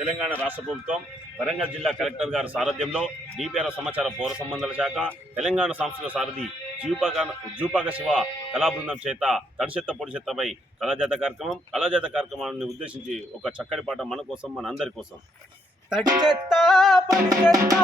తెలంగాణ రాష్ట్ర ప్రభుత్వం వరంగల్ జిల్లా కలెక్టర్ గారి సారథ్యంలో డిపిఆర్ సమాచార పౌర సంబంధాల శాఖ తెలంగాణ సాంస్కృతిక సారథి జూపాక శివ కళాబృందం చేత తడిచెత్త పొడిచెత్తపై కళాజాత కార్యక్రమాన్ని ఉద్దేశించి ఒక చక్కటి పాట మన కోసం, మన అందరి కోసం. తడి చెత్త పొడి చెత్త